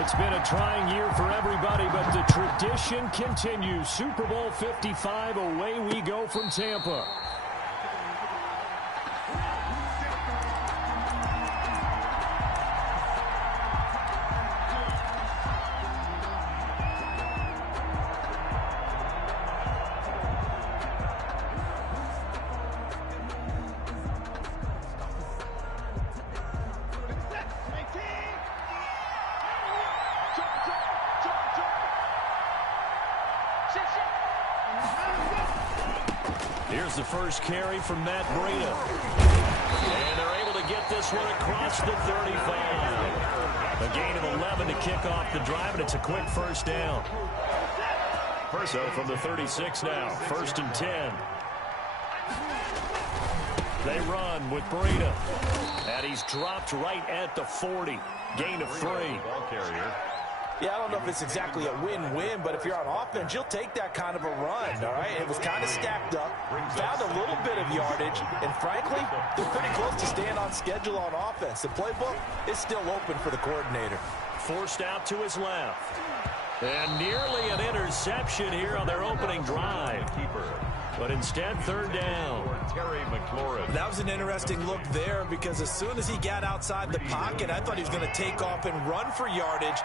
It's been a trying year for everybody, but the tradition continues. Super Bowl 55, away we go from Tampa. Here's the first carry from Matt Breida. And they're able to get this one across the 35. A gain of 11 to kick off the drive, and it's a quick first down. So from the 36 now, 1st and 10. They run with Breida. And he's dropped right at the 40. Gain of 3. Ball carrier. Yeah, I don't know if it's exactly a win-win, but if you're on offense, you'll take that kind of a run, all right? It was kind of stacked up, found a little bit of yardage, and frankly, they're pretty close to staying on schedule on offense. The playbook is still open for the coordinator. Forced out to his left. And nearly an interception here on their opening drive. But instead, 3rd down. That was an interesting look there because as soon as he got outside the pocket, I thought he was going to take off and run for yardage.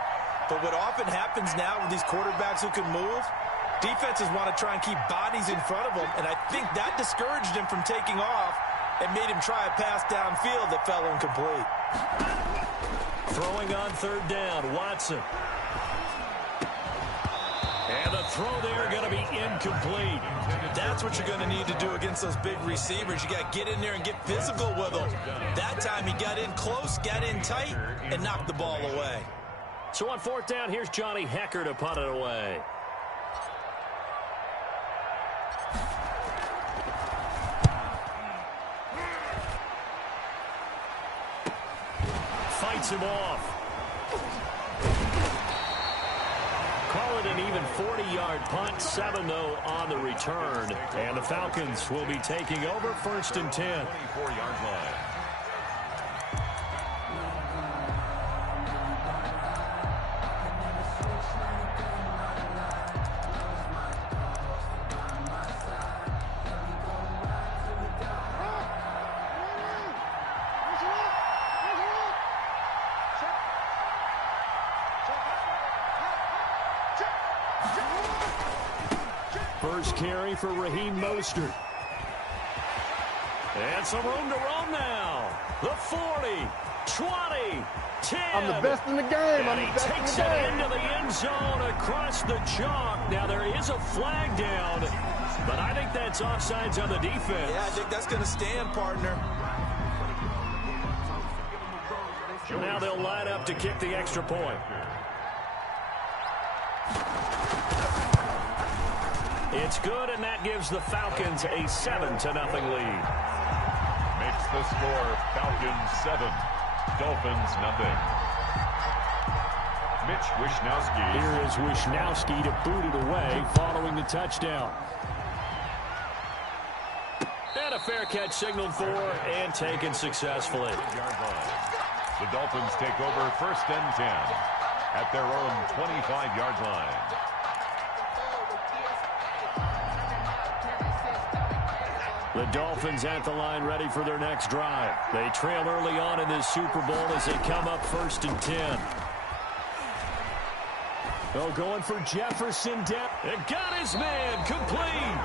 But what often happens now with these quarterbacks who can move, defenses want to try and keep bodies in front of them, and I think that discouraged him from taking off and made him try a pass downfield that fell incomplete. Throwing on 3rd down, Watson. And the throw there going to be incomplete. That's what you're going to need to do against those big receivers. You got to get in there and get physical with them. That time he got in close, got in tight, and knocked the ball away. So on 4th down, here's Johnny Hecker to punt it away. Fights him off. Call it an even 40-yard punt, 7 though on the return. And the Falcons will be taking over 1st and 10. 24-yard line. First carry for Raheem Mostert. And some room to roam now. The 40, 20, 10. I'm the best in the game. And he takes it into the end zone across the chalk. Now there is a flag down, but I think that's offsides on the defense. Yeah, I think that's going to stand, partner. Now they'll line up to kick the extra point. It's good, and that gives the Falcons a 7-0 lead. Makes the score Falcons 7, Dolphins 0. Mitch Wishnowsky. Here is Wishnowsky to boot it away following the touchdown. And a fair catch signaled for and taken successfully. The Dolphins take over 1st and 10 at their own 25-yard line. The Dolphins at the line ready for their next drive. They trail early on in this Super Bowl as they come up 1st and 10. Oh, going for Jefferson down. And got his man complete.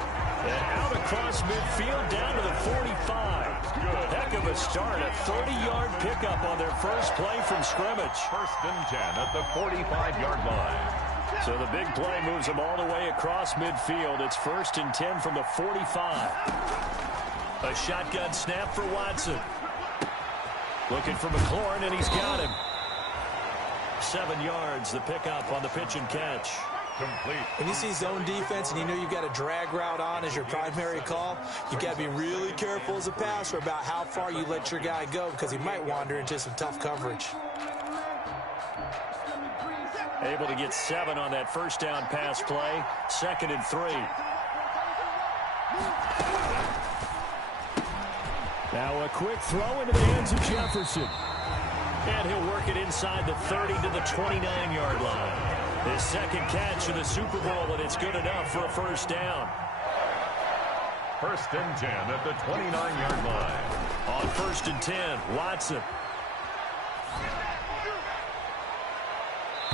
And out across midfield down to the 45. Heck of a start. A 30-yard pickup on their first play from scrimmage. 1st and 10 at the 45-yard line. So the big play moves them all the way across midfield. It's 1st and 10 from the 45. A shotgun snap for Watson. Looking for McLaurin, and he's got him. 7 yards, the pickup on the pitch and catch. Complete. When you see zone defense and you know you've got a drag route on as your primary call, you got to be really careful as a passer about how far you let your guy go because he might wander into some tough coverage. Able to get 7 on that first down pass play. 2nd and 3. Now a quick throw into the hands of Jefferson. And he'll work it inside the 30 to the 29-yard line. His second catch of the Super Bowl, and it's good enough for a first down. First and 10 at the 29-yard line. On first and 10, Watson.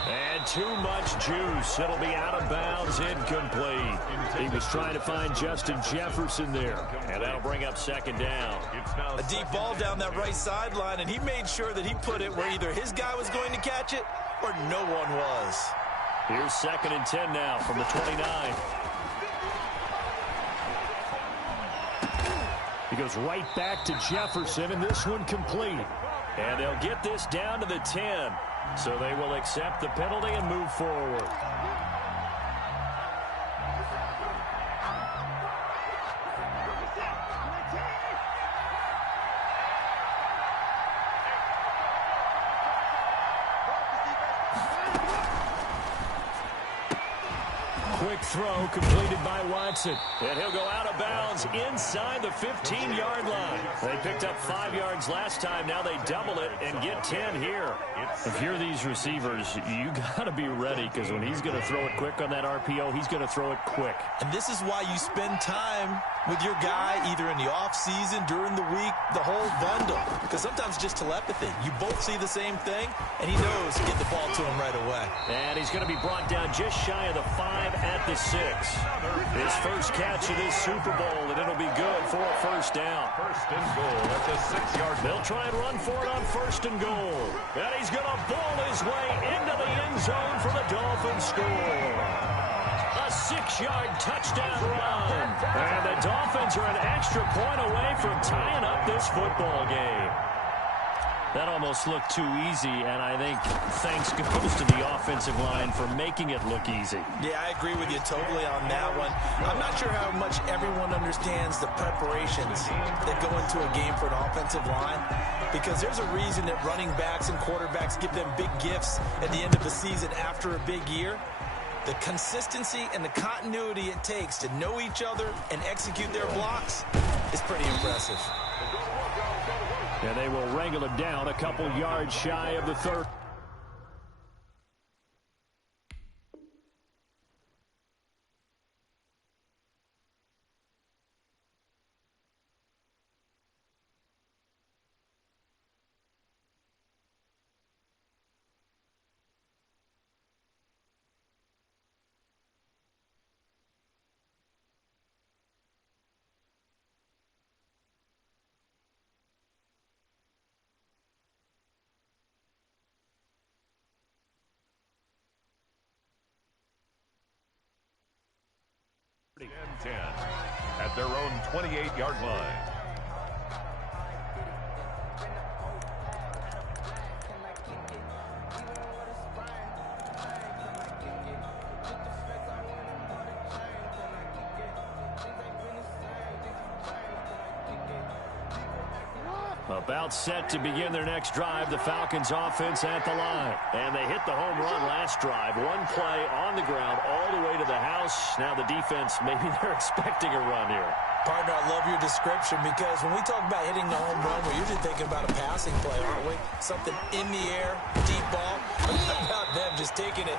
And too much juice. It'll be out of bounds, incomplete. He was trying to find Justin Jefferson there. And that'll bring up second down. A deep ball down that right sideline, and he made sure that he put it where either his guy was going to catch it or no one was. Here's second and 10 now from the 29. He goes right back to Jefferson, and this one complete. And they'll get this down to the 10. So they will accept the penalty and move forward. Quick throw completed by Watson. And he'll go out of bounds inside the 15-yard line. They picked up 5 yards last time. Now they double it and get 10 here. If you're these receivers, you got to be ready, because when he's going to throw it quick on that RPO, he's going to throw it quick. And this is why you spend time with your guy either in the offseason, during the week, the whole bundle. Because sometimes just telepathy. You both see the same thing, and he knows to get the ball to him right away. And he's going to be brought down just shy of the 5 at the 6. His first catch of this Super Bowl, and it'll be good for a first down. First and goal at the 6-yard line. They'll try and run for it on first and goal. And he's going to ball his way into the end zone for the Dolphins score. A 6-yard touchdown run. And the Dolphins are an extra point away from tying up this football game. That almost looked too easy, and I think thanks goes to the offensive line for making it look easy. Yeah, I agree with you totally on that one. I'm not sure how much everyone understands the preparations that go into a game for an offensive line, because there's a reason that running backs and quarterbacks give them big gifts at the end of the season after a big year. The consistency and the continuity it takes to know each other and execute their blocks is pretty impressive. And they will wrangle him down a couple yards shy of the 30. And 10 at their own 28-yard line. About set to begin their next drive, the Falcons offense at the line. And they hit the home run last drive. One play on the ground all the way to the house. Now the defense, maybe they're expecting a run here. Partner, I love your description, because when we talk about hitting the home run, we're usually thinking about a passing play, aren't we? Something in the air, deep ball. About them just taking it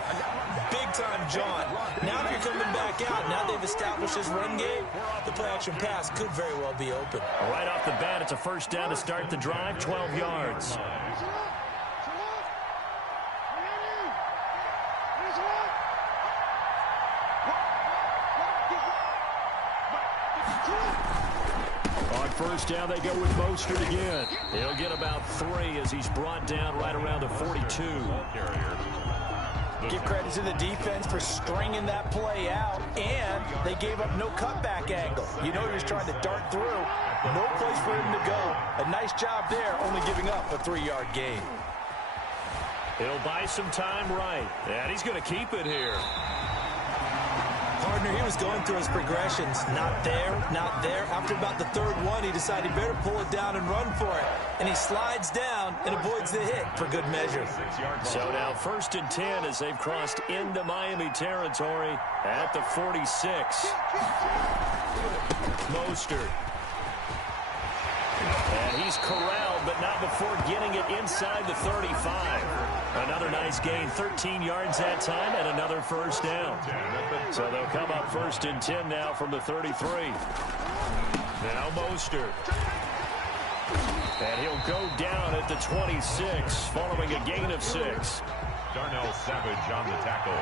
big-time jaunt. Now if you're coming back out, now they've established this run game, the play-action pass could very well be open. Right off the bat, it's a first down to start the drive, 12 yards. On first down, they go with Mostert again. He'll get about 3 as he's brought down right around the 42. Give credit to the defense for stringing that play out, and they gave up no cutback angle. You know he was trying to dart through. No place for him to go. A nice job there, only giving up a 3-yard gain. He'll buy some time right, and he's going to keep it here. Partner, he was going through his progressions. Not there, not there. After about the third one, he decided he better pull it down and run for it. And he slides down and avoids the hit for good measure. So now first and 10 as they've crossed into Miami territory at the 46. Mostert. And he's corralled, but not before getting it inside the 35. Another nice gain, 13 yards that time, and another first down. So they'll come up 1st and 10 now from the 33. Now Mostert. And he'll go down at the 26, following a gain of 6. Darnell Savage on the tackle.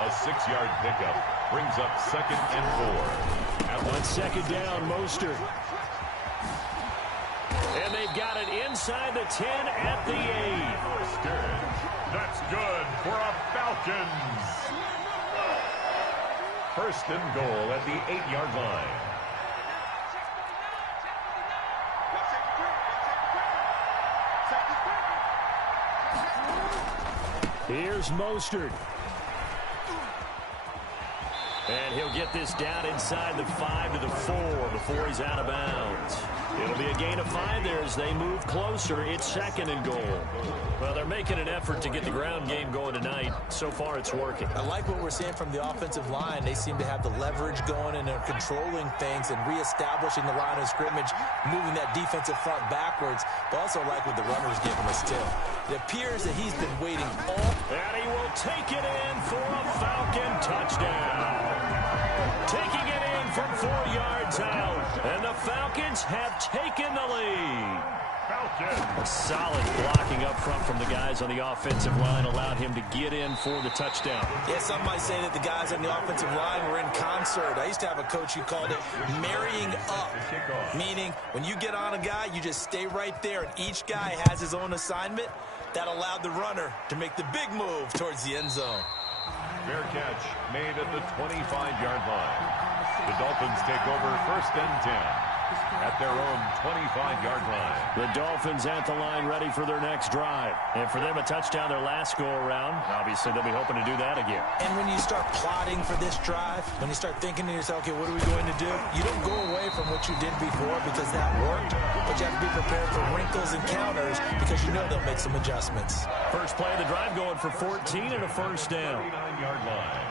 A 6-yard pickup brings up 2nd and 4. On 2nd down, Mostert. And they've got it inside the 10 at the 8. Mostert. That's good for a Falcons. 1st and goal at the 8-yard line. Here's Mostert. And he'll get this down inside the 5 to the 4 before he's out of bounds. It'll be a gain of 5 there as they move closer. It's 2nd and goal. Well, they're making an effort to get the ground game going tonight. So far, it's working. I like what we're seeing from the offensive line. They seem to have the leverage going, and they're controlling things and reestablishing the line of scrimmage, moving that defensive front backwards. But also like what the runner's giving us, too. It appears that he's been waiting all... And he will take it in for a Falcon touchdown. Taking it in from 4 yards out. And the Falcons have taken the lead. A solid blocking up front from the guys on the offensive line allowed him to get in for the touchdown. Yeah, some might say that the guys on the offensive line were in concert. I used to have a coach who called it marrying up, meaning when you get on a guy, you just stay right there, and each guy has his own assignment. That allowed the runner to make the big move towards the end zone. Fair catch made at the 25-yard line. The Dolphins take over 1st and 10 at their own 25-yard line. The Dolphins at the line ready for their next drive. And for them, a touchdown their last go-around. Obviously, they'll be hoping to do that again. And when you start plotting for this drive, when you start thinking to yourself, okay, what are we going to do? You don't go away from what you did before because that worked. But you have to be prepared for wrinkles and counters because you know they'll make some adjustments. First play of the drive going for 14 and a first down. 39-yard line.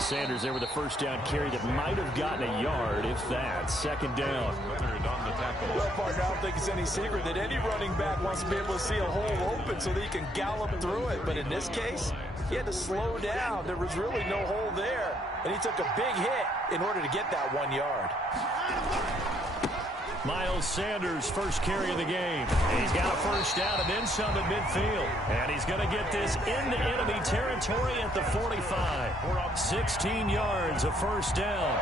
Sanders there with a first down carry that might have gotten a yard, if that. 2nd down. Leonard on the tackle. Well, partner, I don't think it's any secret that any running back wants to be able to see a hole open so that he can gallop through it. But in this case, he had to slow down. There was really no hole there. And he took a big hit in order to get that 1 yard. Miles Sanders, first carry of the game. He's got a first down and then some at midfield. And he's going to get this into enemy territory at the 45. 16 yards, a first down.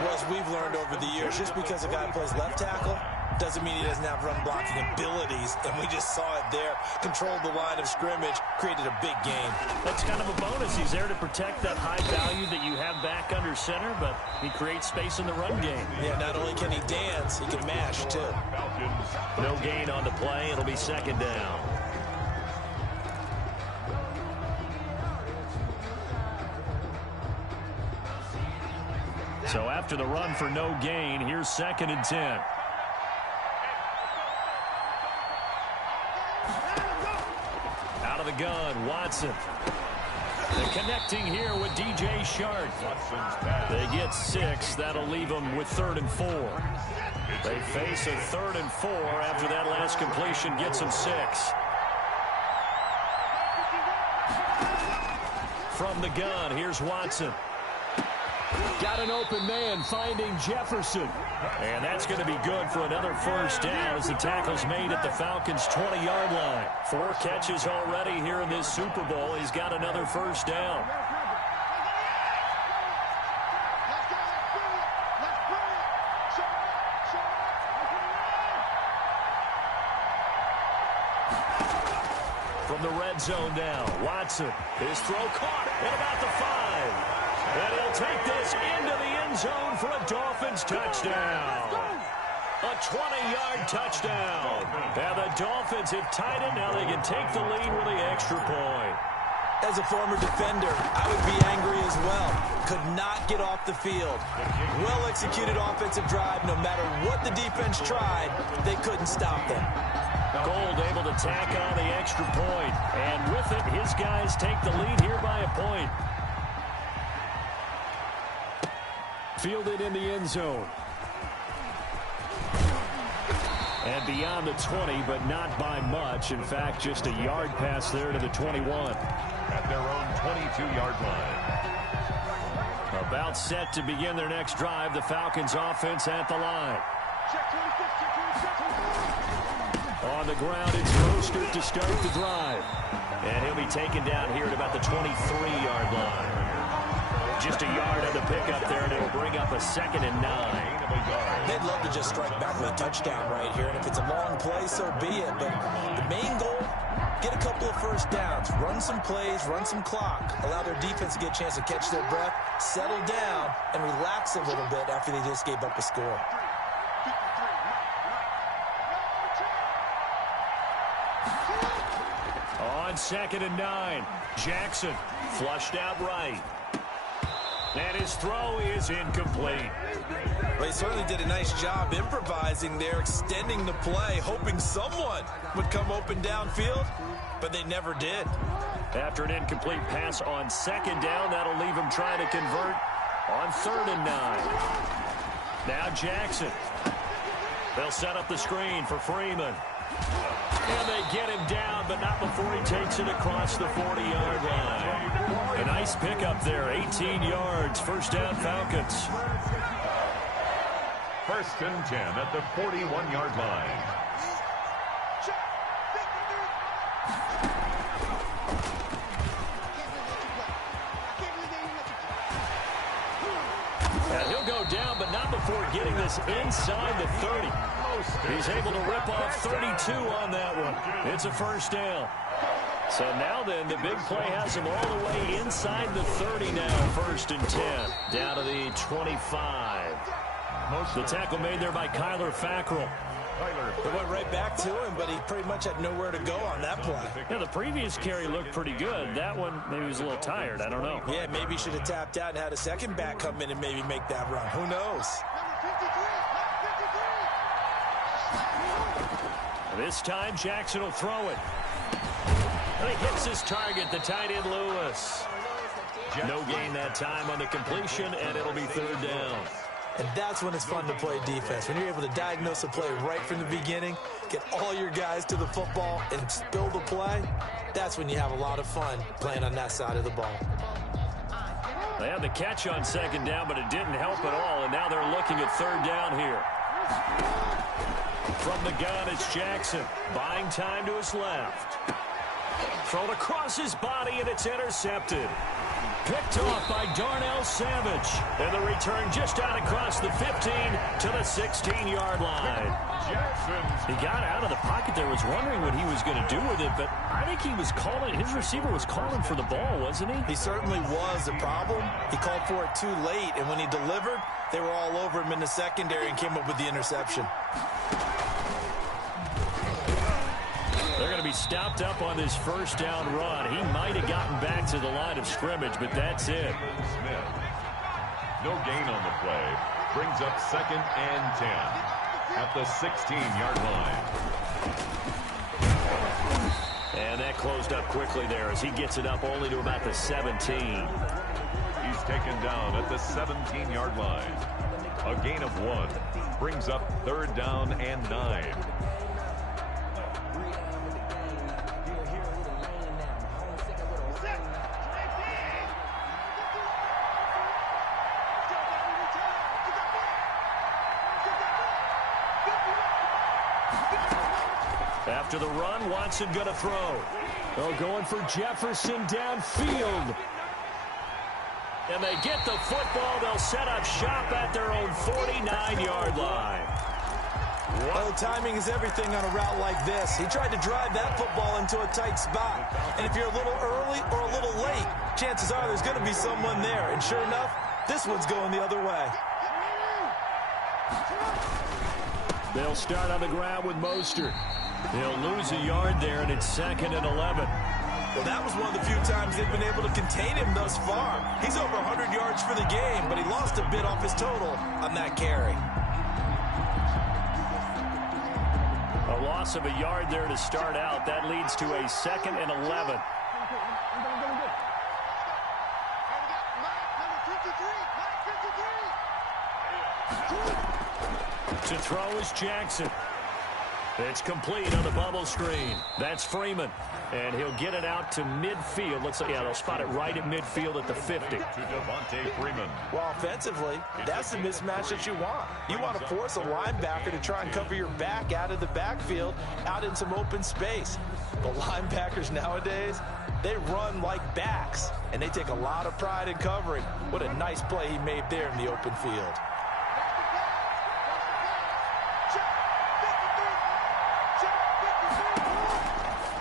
Well, as we've learned over the years, just because a guy plays left tackle doesn't mean he doesn't have run blocking abilities. And we just saw it there. Controlled the line of scrimmage, created a big gain. That's kind of a bonus. He's there to protect that high value that you have back under center, but he creates space in the run game. Yeah, not only can he dance, he can mash, too. No gain on the play. It'll be 2nd down. So after the run for no gain, here's 2nd and 10. Out of the gun, Watson. They're connecting here with DJ Shark. They get 6. That'll leave them with 3rd and 4. They face a 3rd and 4 after that last completion gets them 6. From the gun, here's Watson. Got an open man finding Jefferson. And that's going to be good for another first down as the tackle's made at the Falcons' 20-yard line. 4 catches already here in this Super Bowl. He's got another first down. From the red zone now, Watson. His throw caught at about the 5. And he'll take this into the end zone for a Dolphins touchdown. A 20-yard touchdown. And the Dolphins have tied it. Now they can take the lead with the extra point. As a former defender, I would be angry as well. Could not get off the field. Well-executed offensive drive. No matter what the defense tried, they couldn't stop them. Gold able to tack on the extra point. And with it, his guys take the lead here by a point. Fielded in the end zone. And beyond the 20, but not by much. In fact, just a yard pass there to the 21. At their own 22-yard line. About set to begin their next drive. The Falcons offense at the line. On the ground, it's Mostert to start the drive. And he'll be taken down here at about the 23-yard line. Just a yard on the pickup there, and it'll bring up a 2nd and 9. They'd love to just strike back with a touchdown right here, and if it's a long play, so be it. But the main goal, get a couple of first downs, run some plays, run some clock, allow their defense to get a chance to catch their breath, settle down, and relax a little bit after they just gave up a score. On 2nd and 9, Jackson flushed out right. And his throw is incomplete. Well, he certainly did a nice job improvising there, extending the play, hoping someone would come open downfield, but they never did. After an incomplete pass on 2nd down, that'll leave him trying to convert on 3rd and 9. Now Jackson. They'll set up the screen for Freeman. And they get him down, but not before he takes it across the 40-yard line. A nice pickup there, 18 yards, first down Falcons. 1st and 10 at the 41-yard line. And he'll go down, but not before getting this inside the 30. He's able to rip off 32 on that one. It's a first down. So now then, the big play has him all the way inside the 30 now. 1st and 10, down to the 25. The tackle made there by Kyler Fackrell. It went right back to him, but he pretty much had nowhere to go on that play. Yeah, the previous carry looked pretty good. That one, maybe he was a little tired. I don't know. Yeah, maybe he should have tapped out and had a second back come in and maybe make that run. Who knows? This time, Jackson will throw it. And he hits his target, the tight end Lewis. No gain that time on the completion, and it'll be 3rd down. And that's when it's fun to play defense. When you're able to diagnose a play right from the beginning, get all your guys to the football, and spill the play, that's when you have a lot of fun playing on that side of the ball. They had the catch on 2nd down, but it didn't help at all, and now they're looking at 3rd down here. From the gun, it's Jackson, buying time to his left. Thrown across his body, and it's intercepted. Picked off by Darnell Savage. And the return just out across the 15 to the 16-yard line. He got out of the pocket there, was wondering what he was going to do with it, but I think he was calling, his receiver was calling for the ball, wasn't he? He certainly was. The problem, he called for it too late, and when he delivered, they were all over him in the secondary and came up with the interception. They're going to be stopped up on this first down run. He might have gotten back to the line of scrimmage, but that's it. Smith. No gain on the play. Brings up 2nd and 10 at the 16-yard line. And that closed up quickly there as he gets it up only to about the 17. He's taken down at the 17-yard line. A gain of 1. Brings up 3rd down and 9. After the run, Watson going to throw. Oh, going for Jefferson downfield. And they get the football. They'll set up shop at their own 49-yard line. Well, timing is everything on a route like this. He tried to drive that football into a tight spot. And if you're a little early or a little late, chances are there's going to be someone there. And sure enough, this one's going the other way. They'll start on the ground with Mostert. They'll lose a yard there, and it's 2nd and 11. Well, that was one of the few times they've been able to contain him thus far. He's over 100 yards for the game, but he lost a bit off his total on that carry. A loss of a yard there to start out. That leads to a 2nd and 11. To throw is Jackson. It's complete on the bubble screen. That's Freeman. And he'll get it out to midfield. Let's say, yeah, they'll spot it right at midfield at the 50. To Devontae Freeman. Well, offensively, that's the mismatch that you want. You want to force a linebacker to try and cover your back out of the backfield, out in some open space. The linebackers nowadays, they run like backs, and they take a lot of pride in covering. What a nice play he made there in the open field.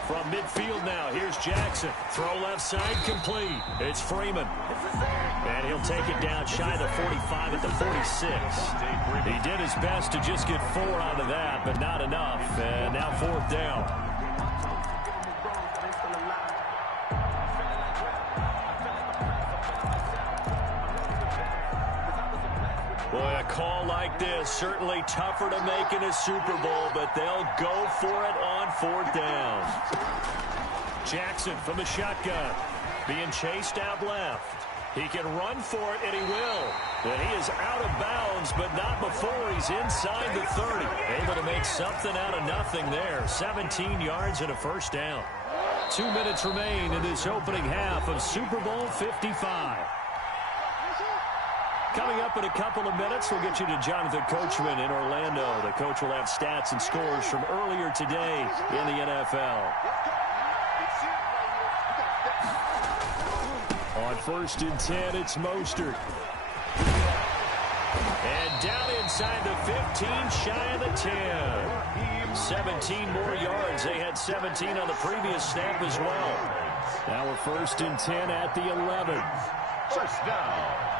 From midfield now, here's Jackson. Throw left side, complete. It's Freeman. And he'll take it down shy of the 45 at the 46. He did his best to just get 4 out of that, but not enough. And now 4th down. Boy, a call like this, certainly tougher to make in a Super Bowl, but they'll go for it on 4th down. Jackson from the shotgun, being chased out left. He can run for it, and he will. And he is out of bounds, but not before he's inside the 30. Able to make something out of nothing there. 17 yards and a 1st down. 2 minutes remain in this opening half of Super Bowl 55. Coming up in a couple of minutes, we'll get you to Jonathan Coachman in Orlando. The coach will have stats and scores from earlier today in the NFL. On 1st and 10, it's Mostert. And down inside the 15, shy of the 10. 17 more yards. They had 17 on the previous snap as well. Now we're 1st and 10 at the 11. First down.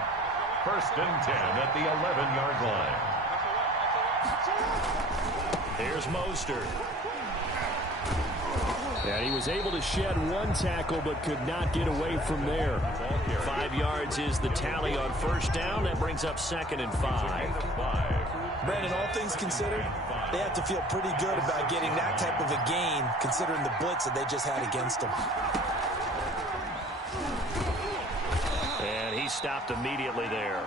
1st and 10 at the 11-yard line. Here's Mostert. And he was able to shed 1 tackle but could not get away from there. 5 yards is the tally on 1st down. That brings up 2nd and 5. Brandon, all things considered, they have to feel pretty good about getting that type of a gain considering the blitz that they just had against them. He stopped immediately there.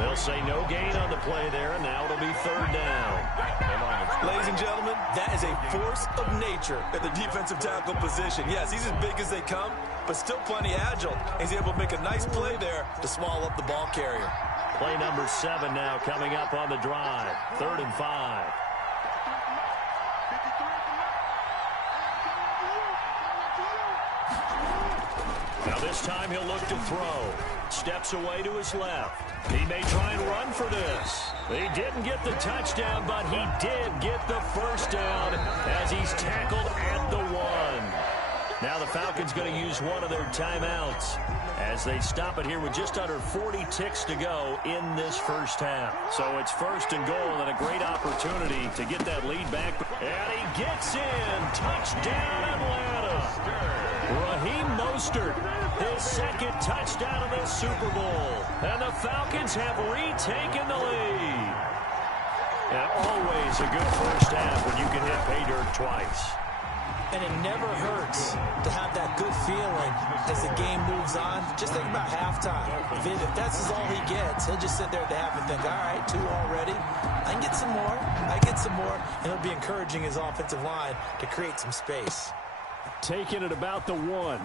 They'll say no gain on the play there, and now it'll be 3rd down. Ladies and gentlemen, that is a force of nature at the defensive tackle position. Yes, he's as big as they come, but still plenty agile. He's able to make a nice play there to small up the ball carrier. Play number 7 now coming up on the drive. 3rd and 5. Now this time he'll look to throw. Steps away to his left. He may try and run for this. He didn't get the touchdown, but he did get the 1st down as he's tackled at the 1. Now the Falcons going to use one of their timeouts as they stop it here with just under 40 ticks to go in this 1st half. So it's 1st and goal and a great opportunity to get that lead back. And he gets in. Touchdown, Atlanta. Raheem Mostert, his 2nd touchdown of this Super Bowl. And the Falcons have retaken the lead. And always a good 1st half when you can hit pay dirt twice. And it never hurts to have that good feeling as the game moves on. Just think about halftime. If that's all he gets, he'll just sit there at the half and think, all right, 2 already. I can get some more. I get some more. And he'll be encouraging his offensive line to create some space. Taking it about the 1.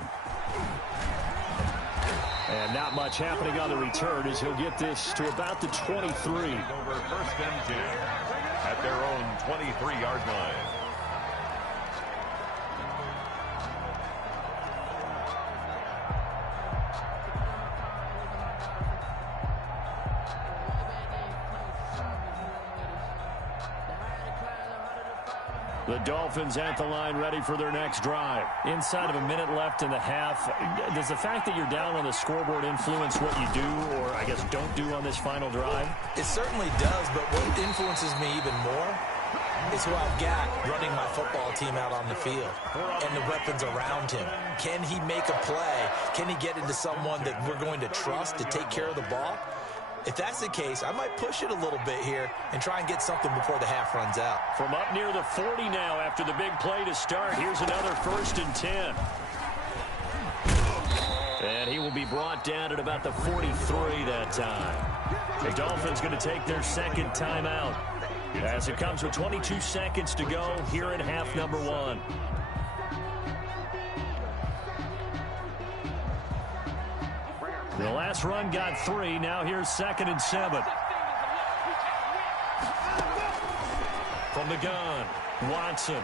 And not much happening on the return as he'll get this to about the 23. Over 1st and 10 at their own 23-yard line. The Dolphins at the line ready for their next drive. Inside of a minute left in the half, does the fact that you're down on the scoreboard influence what you do or, I guess, don't do on this final drive? It certainly does, but what influences me even more is who I've got running my football team out on the field and the weapons around him. Can he make a play? Can he get into someone that we're going to trust to take care of the ball? If that's the case, I might push it a little bit here and try and get something before the half runs out. From up near the 40 now after the big play to start, here's another 1st and 10. And he will be brought down at about the 43 that time. The Dolphins going to take their 2nd timeout. as it comes with 22 seconds to go here in half number one. The last run got 3. Now here's 2nd and 7. From the gun, Watson.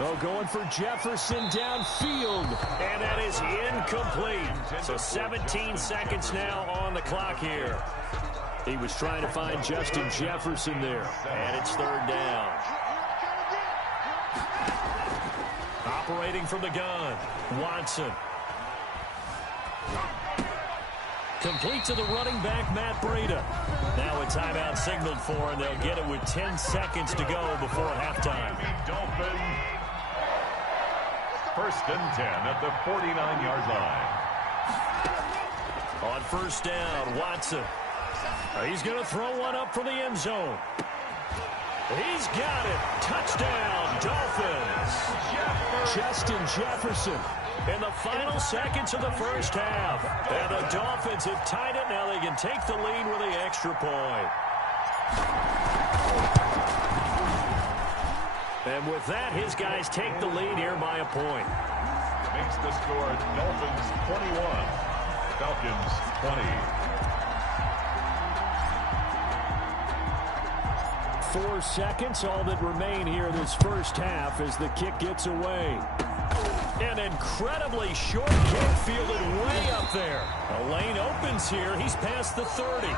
Oh, going for Jefferson downfield, and that is incomplete. So 17 seconds now on the clock here. He was trying to find Justin Jefferson there, and it's 3rd down. Operating from the gun, Watson. Complete to the running back, Matt Breida. Now a timeout signaled for, and they'll get it with 10 seconds to go before halftime. Dolphin. 1st and 10 at the 49-yard line. On 1st down, Watson. He's going to throw one up from the end zone. He's got it. Touchdown, Dolphins. Justin Jefferson in the final seconds of the first half. And the Dolphins have tied it. Now they can take the lead with the extra point. And with that, his guys take the lead here by a point. Makes the score Dolphins 21, Falcons 20. 4 seconds, all that remain here this first half as the kick gets away. An incredibly short kick fielded way up there. A lane opens here. He's past the 30.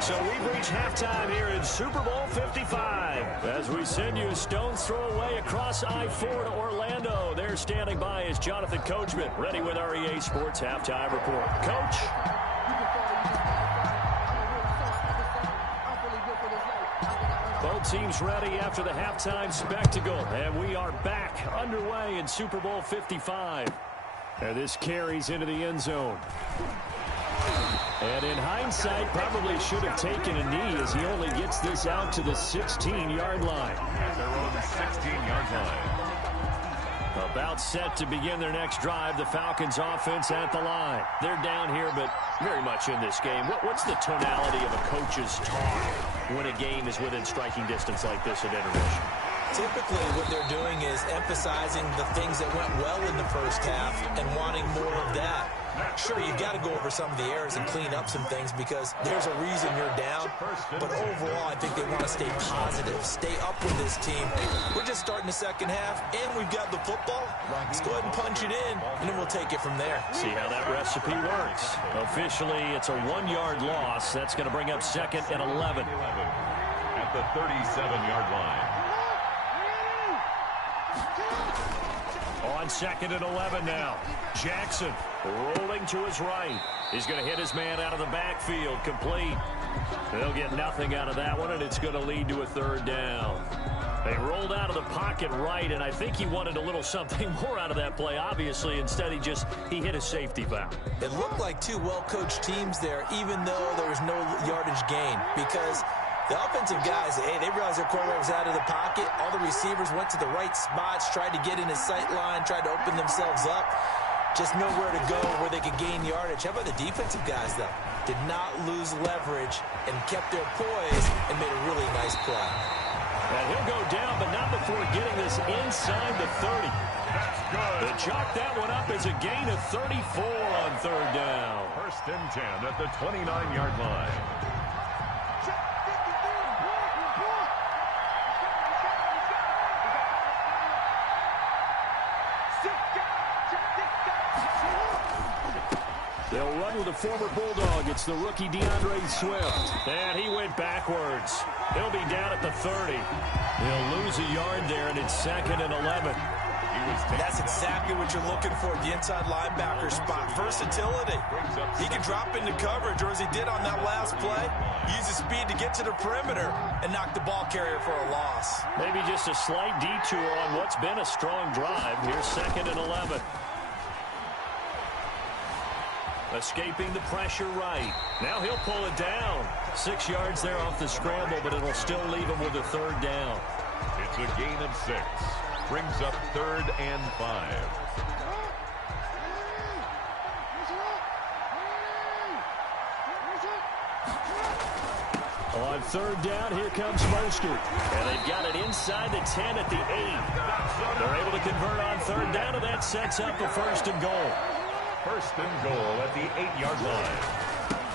So we've reached halftime here in Super Bowl 55. As we send you a stone's throw away across I-4 to Orlando. There standing by is Jonathan Coachman, ready with our EA Sports Halftime Report. Coach. Both teams ready after the halftime spectacle. And we are back underway in Super Bowl 55. And this carries into the end zone. And in hindsight, probably should have taken a knee as he only gets this out to the 16-yard line. At their own 16-yard line. About set to begin their next drive, the Falcons offense at the line. They're down here, but very much in this game. What's the tonality of a coach's talk when a game is within striking distance like this at intermission? Typically, what they're doing is emphasizing the things that went well in the first half and wanting more of that. Sure, you've got to go over some of the errors and clean up some things because there's a reason you're down. But overall, I think they want to stay positive, stay up with this team. We're just starting the second half, and we've got the football. Let's go ahead and punch it in, and then we'll take it from there. See how that recipe works. Officially, it's a 1-yard loss. That's going to bring up 2nd and 11. At the 37-yard line. On 2nd and 11 now. Jackson rolling to his right. He's going to hit his man out of the backfield. Complete. They'll get nothing out of that one, and it's going to lead to a 3rd down. They rolled out of the pocket right, and I think he wanted a little something more out of that play, obviously. Instead, he hit a safety foul. It looked like two well-coached teams there, even though there was no yardage gain, because the offensive guys, they realized their quarterback was out of the pocket. All the receivers went to the right spots, tried to get in his sight line, tried to open themselves up. Just nowhere to go where they could gain yardage. How about the defensive guys, though? Did not lose leverage and kept their poise and made a really nice play. And he'll go down, but not before getting this inside the 30. That's good. They chalk that one up as a gain of 34 on 3rd down. 1st and 10 at the 29-yard line. They'll run with a former Bulldog. It's the rookie DeAndre Swift. And he went backwards. He'll be down at the 30. He'll lose a yard there, and it's 2nd and 11. That's exactly what you're looking for, the inside linebacker spot. Versatility. He can drop into coverage, or as he did on that last play, use his speed to get to the perimeter and knock the ball carrier for a loss. Maybe just a slight detour on what's been a strong drive. Here's 2nd and 11. Escaping the pressure right. Now he'll pull it down. 6 yards there off the scramble, but it'll still leave him with a 3rd down. It's a gain of 6. Brings up 3rd and 5. On On third down, here comes Mostert. And they've got it inside the 10 at the 8. They're able to convert on third down, and that sets up a first and goal. First and goal at the 8-yard line.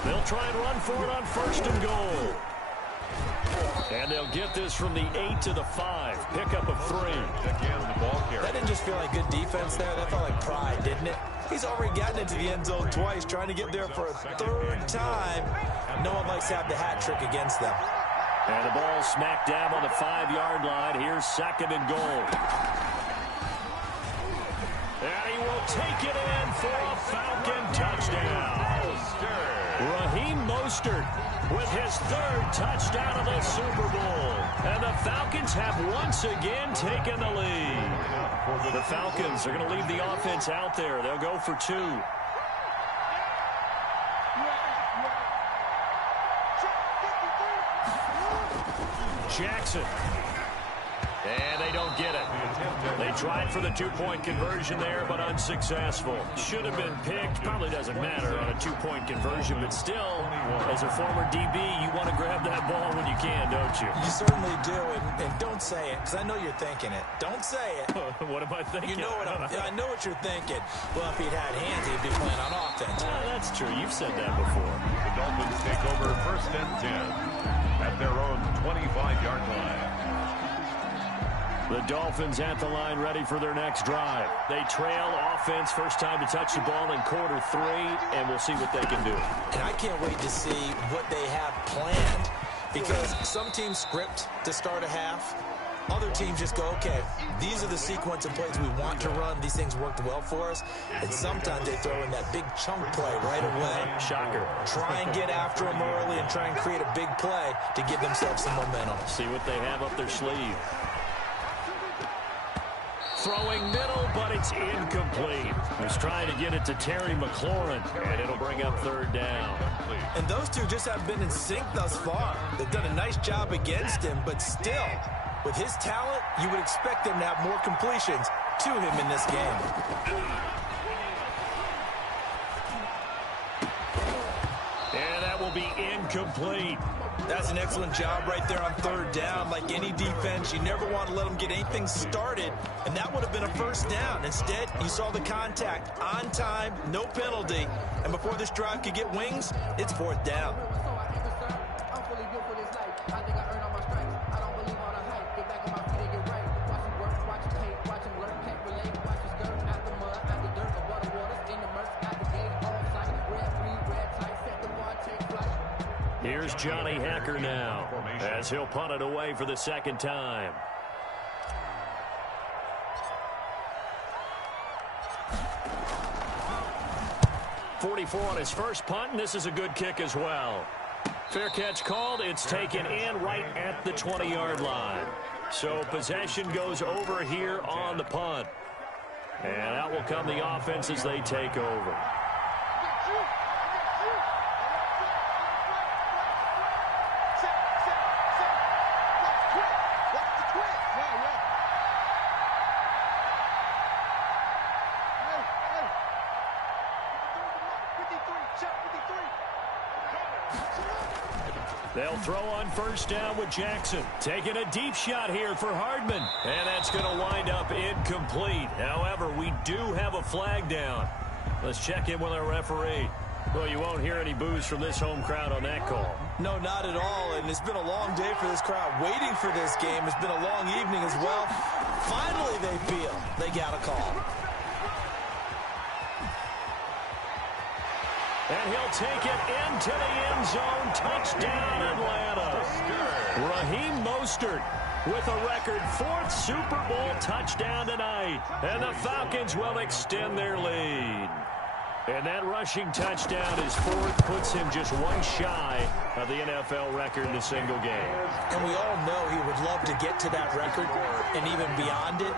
They'll try and run for it on first and goal. And they'll get this from the 8 to the 5. Pickup of 3. Again, the ball carrier. That didn't just feel like good defense there. That felt like pride, didn't it? He's already gotten into the end zone twice, trying to get there for a third time. No one likes to have the hat trick against them. And the ball smack dab on the 5-yard line. Here's second and goal. And he will take it in for a Falcon touchdown. Raheem Mostert with his third touchdown of the Super Bowl. And the Falcons have once again taken the lead. The Falcons are going to leave the offense out there. They'll go for 2. Jackson. And they don't get it. They tried for the 2-point conversion there, but unsuccessful. Should have been picked. Probably doesn't matter on a 2-point conversion, but still, as a former DB, you want to grab that ball when you can, don't you? You certainly do, and don't say it, because I know you're thinking it. Don't say it. What am I thinking? You know what I know what you're thinking. Well, if he'd had hands, he'd be playing on offense. That's true. You've said that before. The Dolphins take over first and 10 at their own 25-yard line. The Dolphins at the line ready for their next drive. They trail offense, first time to touch the ball in quarter 3, and we'll see what they can do. And I can't wait to see what they have planned, because some teams script to start a half. Other teams just go, okay, these are the sequence of plays we want to run. These things worked well for us. And sometimes they throw in that big chunk play right away. Shocker. Try and get after them early and try and create a big play to give themselves some momentum. See what they have up their sleeve. Throwing middle, but it's incomplete. He's trying to get it to Terry McLaurin, and it'll bring up third down. And those two just haven't been in sync thus far. They've done a nice job against him, but still, with his talent, you would expect him to have more completions to him in this game. And that will be incomplete. That's an excellent job right there on third down. Like any defense, you never want to let them get anything started, and that would have been a first down. Instead, you saw the contact on time, no penalty, and before this drive could get wings, it's fourth down. Here's Johnny Hacker now, as he'll punt it away for the second time. .44 on his first punt, and this is a good kick as well. Fair catch called. It's taken in right at the 20-yard line. So possession goes over here on the punt. And out will come the offense as they take over. They'll throw on first down with Jackson. Taking a deep shot here for Hardman. And that's going to wind up incomplete. However, we do have a flag down. Let's check in with our referee. Well, you won't hear any boos from this home crowd on that call. No, not at all. And it's been a long day for this crowd. Waiting for this game. It's been a long evening as well. Finally, they feel they got a call. And he'll take it into the end zone. Touchdown, Atlanta. Raheem Mostert with a record 4th Super Bowl touchdown tonight. And the Falcons will extend their lead. And that rushing touchdown is 4th, puts him just one shy of the NFL record in a single game. And we all know he would love to get to that record and even beyond it.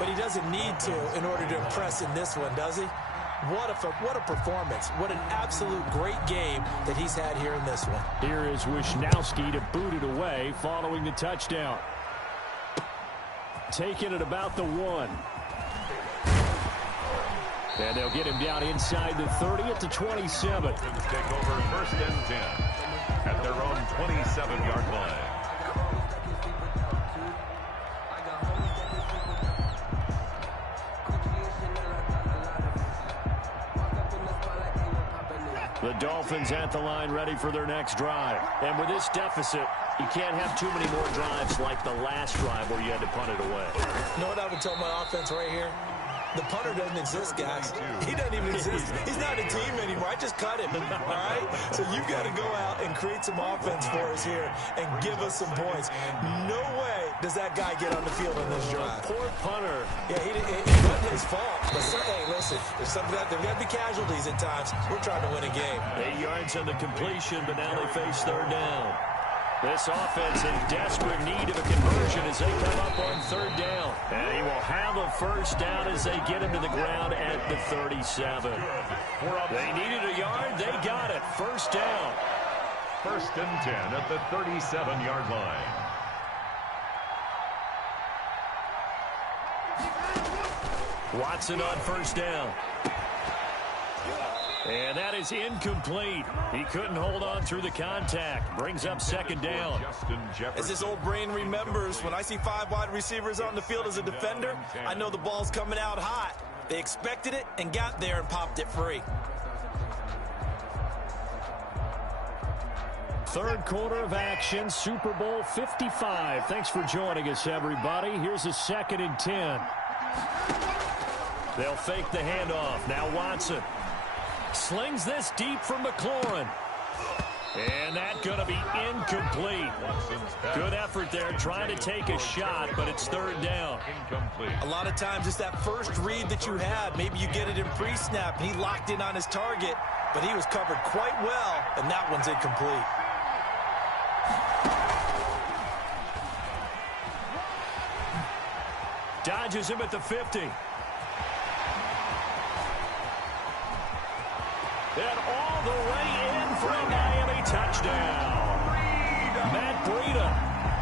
But he doesn't need to in order to impress in this one, does he? What a performance. What an absolute great game that he's had here in this one. Here is Wisnowski to boot it away following the touchdown. Taking it about the 1. And they'll get him down inside the 30 at the 27. Take over first and 10 at their own 27-yard line. The Dolphins at the line ready for their next drive. And with this deficit, you can't have too many more drives like the last drive where you had to punt it away. You know what I would tell my offense right here? The punter doesn't exist, guys. He doesn't even exist. He's not a team anymore. I just cut him, all right? So you've got to go out and create some offense for us here and give us some points. No way does that guy get on the field on this drive. Poor punter. Yeah, it wasn't his fault. But hey, listen, there's something out there. There got to be casualties at times. We're trying to win a game. 8 yards on the completion, but now they face third down. This offense in desperate need of a conversion as they come up on third down. And he will have a first down as they get him to the ground at the 37. They needed a yard. They got it. First down. 1st and 10 at the 37-yard line. Watson on first down. And that is incomplete. He couldn't hold on through the contact. Brings up second down. As this old brain remembers, when I see 5 wide receivers on the field as a defender, I know the ball's coming out hot. They expected it and got there and popped it free. Third quarter of action, Super Bowl 55. Thanks for joining us, everybody. Here's a 2nd and 10. They'll fake the handoff. Now Watson slings this deep for McLaurin. And that's going to be incomplete. Good effort there trying to take a shot, but it's third down. A lot of times it's that first read that you had. Maybe you get it in pre-snap. He locked in on his target, but he was covered quite well, and that one's incomplete. Dodges him at the 50. And all the way in for a Miami touchdown. Matt Breida,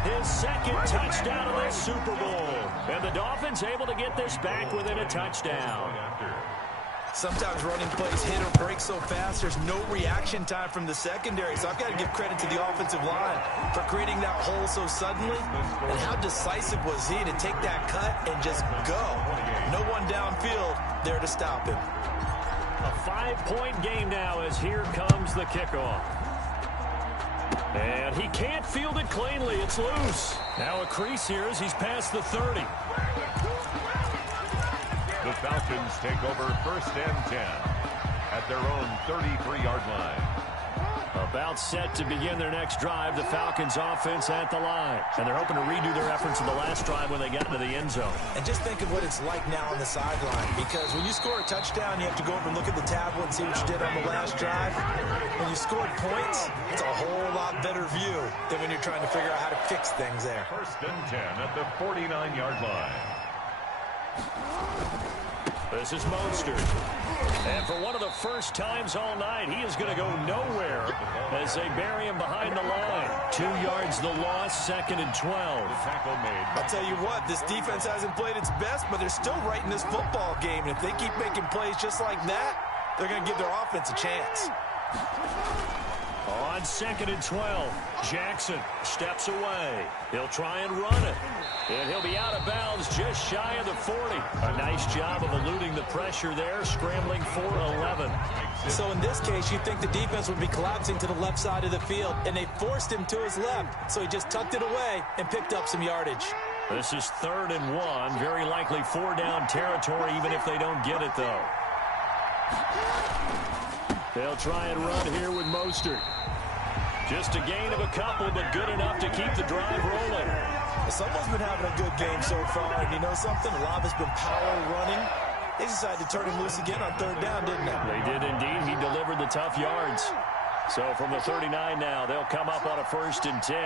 his 2nd touchdown of the Super Bowl. And the Dolphins able to get this back within a touchdown. Sometimes running plays hit or break so fast, there's no reaction time from the secondary. So I've got to give credit to the offensive line for creating that hole so suddenly. And how decisive was he to take that cut and just go? No one downfield there to stop him. A 5-point game now as here comes the kickoff. And he can't field it cleanly. It's loose. Now a crease here as he's past the 30. The Falcons take over 1st and 10 at their own 33-yard line. About set to begin their next drive, the Falcons offense at the line. And they're hoping to redo their efforts in the last drive when they got into the end zone. And just think of what it's like now on the sideline. Because when you score a touchdown, you have to go over and look at the tablet and see what you did on the last drive. When you scored points, it's a whole lot better view than when you're trying to figure out how to fix things there. 1st and 10 at the 49-yard line. This is Mostert. And for one of the first times all night, he is going to go nowhere as they bury him behind the line. 2 yards the loss, 2nd and 12. I'll tell you what, this defense hasn't played its best, but they're still right in this football game. And if they keep making plays just like that, they're going to give their offense a chance. On 2nd and 12, Jackson steps away. He'll try and run it. And he'll be out of bounds just shy of the 40. A nice job of eluding the pressure there, scrambling for 11. So in this case, you'd think the defense would be collapsing to the left side of the field, and they forced him to his left. So he just tucked it away and picked up some yardage. This is 3rd and 1. Very likely 4-down territory, even if they don't get it, though. They'll try and run here with Mostert. Just a gain of a couple, but good enough to keep the drive rolling. Someone's been having a good game so far, and you know something? A lot has been power running. They decided to turn him loose again on 3rd down, didn't they? They did indeed. He delivered the tough yards. So from the 39 now, they'll come up on a 1st and 10.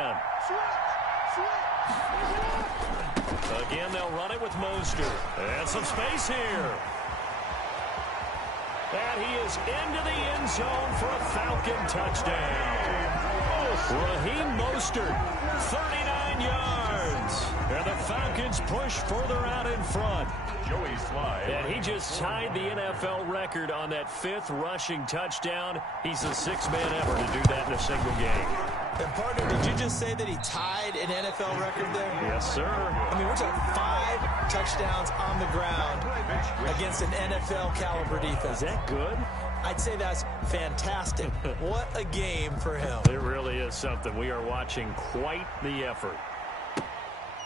Again, they'll run it with Mostert. And some space here. And he is into the end zone for a Falcon touchdown. Raheem Mostert, 39 yards. And the Falcons push further out in front. And he just tied the NFL record on that 5th rushing touchdown. He's the 6th man ever to do that in a single game. And partner, did you just say that he tied an NFL record there? Yes, sir. I mean, we're talking 5 touchdowns on the ground against an NFL caliber defense. Is that good? I'd say that's fantastic. What a game for him. It really is something. We are watching quite the effort.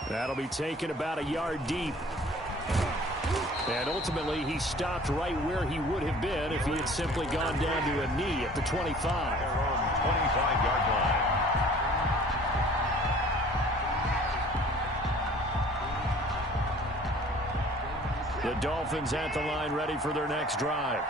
That'll be taken about a yard deep. And ultimately, he stopped right where he would have been if he had simply gone down to a knee at the 25. 25-yard line. The Dolphins at the line, ready for their next drive.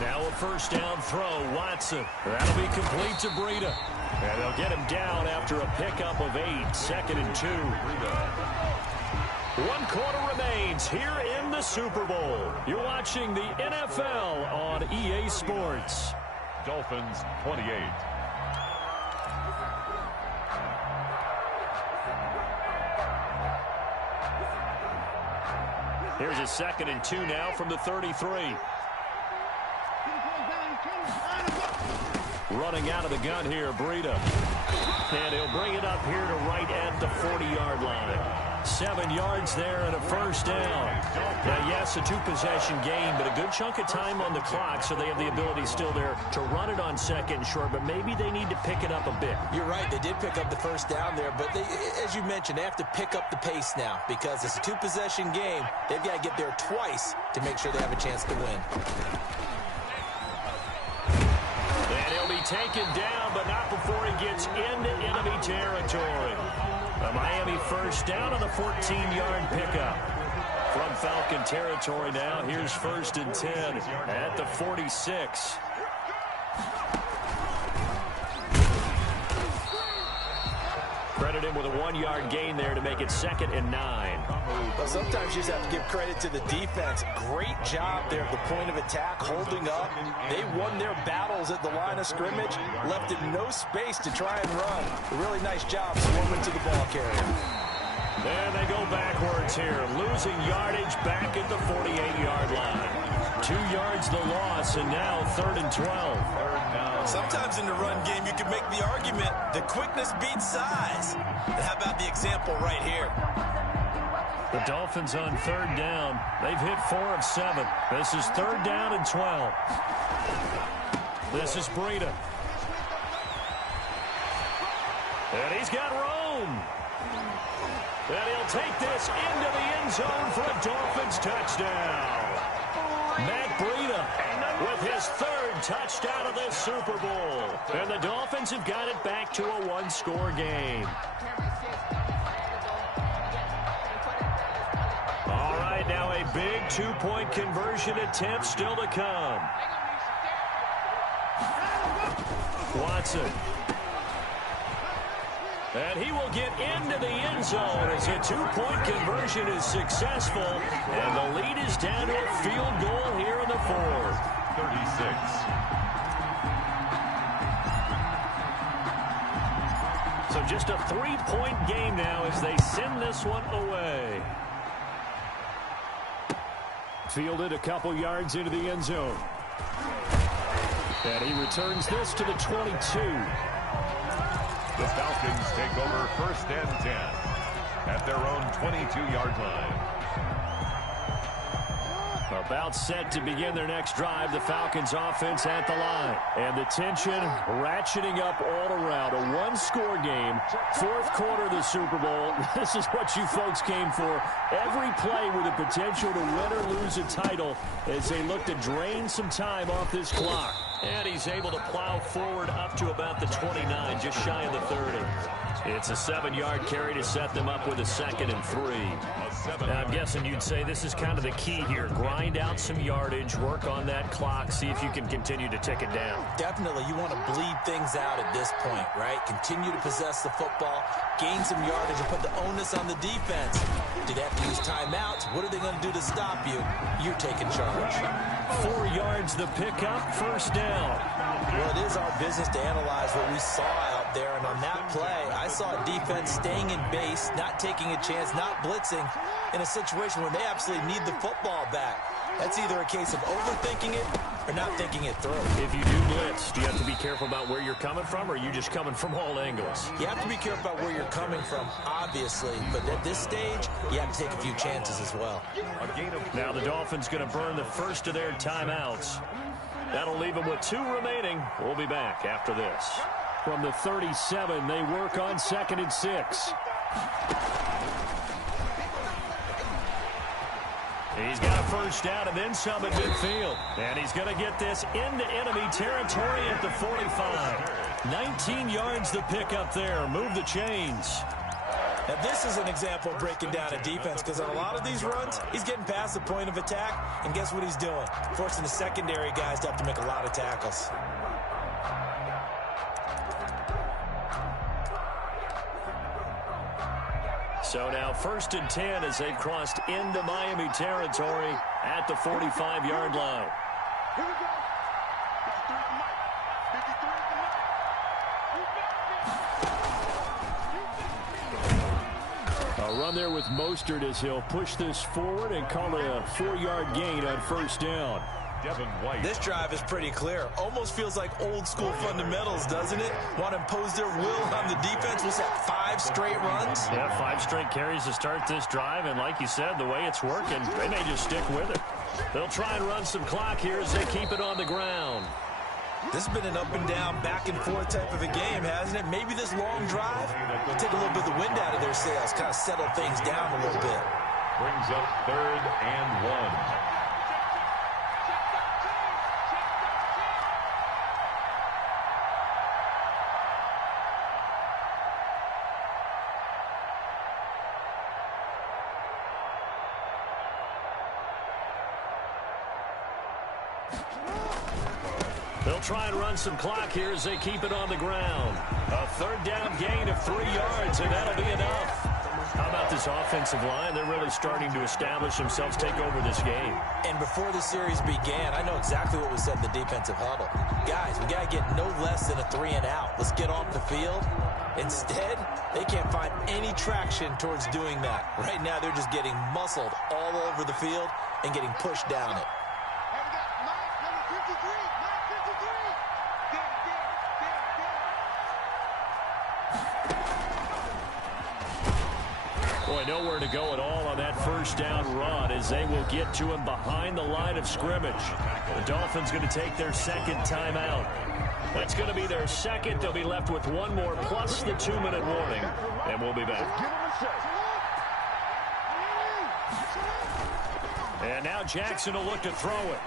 Now a first down throw, Watson. That'll be complete to Breida. And they'll get him down after a pickup of 8, 2nd and 2. 1 quarter remains here in the Super Bowl. You're watching the NFL on EA Sports. Dolphins 28. Here's a 2nd and 2 now from the 33. Running out of the gun here, Breida. And he'll bring it up here to right at the 40-yard line. 7 yards there and a first down. Now, yes, a 2-possession game, but a good chunk of time on the clock, so they have the ability still there to run it on 2nd and short, but maybe they need to pick it up a bit. You're right. They did pick up the first down there, but they, as you mentioned, they have to pick up the pace now because it's a 2-possession game. They've got to get there twice to make sure they have a chance to win. Taken down, but not before he gets into enemy territory. A Miami first down on the 14-yard pickup. From Falcon territory now, here's 1st and 10 at the 46. Credit him with a 1-yard gain there to make it 2nd and 9. Well, sometimes you just have to give credit to the defense. Great job there at the point of attack, holding up. They won their battles at the line of scrimmage, left him no space to try and run. A really nice job swarming to the ball carrier. And they go backwards here, losing yardage back at the 48-yard line. 2 yards the loss, and now 3rd and 12. Sometimes in the run game, you can make the argument that quickness beats size. And how about the example right here? The Dolphins on 3rd down. They've hit 4 of 7. This is 3rd down and 12. This is Breida. And he's got room. And he'll take this into the end zone for a Dolphins touchdown. Matt Breida with his 3rd touchdown of this Super Bowl. And the Dolphins have got it back to a 1-score game. All right, now a big 2-point conversion attempt still to come. Watson. And he will get into the end zone as a 2-point conversion is successful. And the lead is down to a field goal here in the 4th. 36. So just a 3-point game now as they send this one away. Fielded a couple yards into the end zone. And he returns this to the 22. The Falcons take over 1st and 10 at their own 22-yard line. About set to begin their next drive, the Falcons offense at the line. And the tension ratcheting up all around. A 1-score game, 4th quarter of the Super Bowl. This is what you folks came for. Every play with the potential to win or lose a title as they look to drain some time off this clock. And he's able to plow forward up to about the 29, just shy of the 30. It's a 7-yard carry to set them up with a 2nd and 3. Now, I'm guessing you'd say this is kind of the key here. Grind out some yardage, work on that clock, see if you can continue to tick it down. Definitely, you want to bleed things out at this point, right? Continue to possess the football, gain some yardage, and put the onus on the defense. Do they have to use timeouts? What are they going to do to stop you? You're taking charge. 4 yards the pickup, 1st down. Well, it is our business to analyze what we saw out there, and on that play, I saw a defense staying in base, not taking a chance, not blitzing, in a situation where they absolutely need the football back. That's either a case of overthinking it or not thinking it through. If you do blitz, do you have to be careful about where you're coming from, or are you just coming from all angles? You have to be careful about where you're coming from, obviously, but at this stage, you have to take a few chances as well. Now the Dolphins going to burn the first of their timeouts. That'll leave them with 2 remaining. We'll be back after this. From the 37, they work on 2nd and 6. He's got a first down and then some at midfield. And he's going to get this into enemy territory at the 45. 19 yards to pick up there. Move the chains. Now, this is an example of breaking down a defense, because on a lot of these runs, he's getting past the point of attack, and guess what he's doing? Forcing the secondary guys to have to make a lot of tackles. So now 1st and 10 as they've crossed into Miami territory at the 45-yard line. A run there with Mostert as he'll push this forward and call it a 4-yard gain on 1st down. This drive is pretty clear. Almost feels like old school fundamentals, doesn't it? Want to impose their will on the defense. Was that 5 straight runs? Yeah, 5 straight carries to start this drive, and like you said, the way it's working, they may just stick with it. They'll try and run some clock here as they keep it on the ground. This has been an up and down, back and forth type of a game, hasn't it? Maybe this long drive will take a little bit of the wind out of their sails, kind of settle things down a little bit. Brings up 3rd and 1. They'll try and run some clock here as they keep it on the ground. A 3rd down gain of 3 yards, and that'll be enough. How about this offensive line? They're really starting to establish themselves, take over this game. And before the series began, I know exactly what was said in the defensive huddle. Guys, we got to get no less than a 3 and out. Let's get off the field. Instead, they can't find any traction towards doing that. Right now, they're just getting muscled all over the field and getting pushed down it. Boy, nowhere to go at all on that 1st down run as they will get to him behind the line of scrimmage. The Dolphins going to take their 2nd timeout. That's going to be their 2nd. They'll be left with 1 more plus the 2-minute warning, and we'll be back. And now Jackson will look to throw it.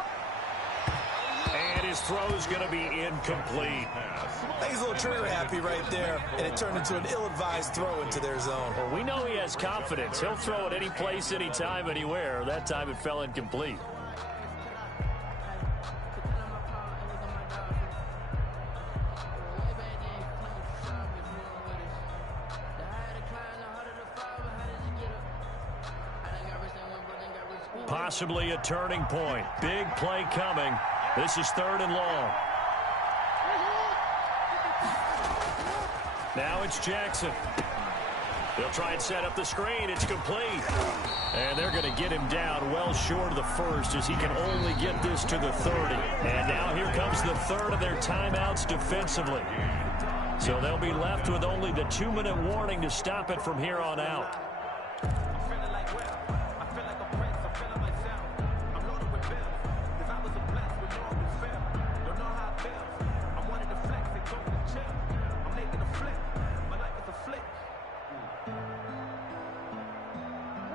And his throw is going to be incomplete. I think he's a little trigger happy right there, and it turned into an ill-advised throw into their zone. Well, we know he has confidence. He'll throw it any place, anytime, anywhere. That time it fell incomplete. Possibly a turning point. Big play coming. This is 3rd and long. Now it's Jackson. They'll try and set up the screen. It's complete. And they're going to get him down well short of the 1st as he can only get this to the 30. And now here comes the 3rd of their timeouts defensively. So they'll be left with only the 2-minute warning to stop it from here on out.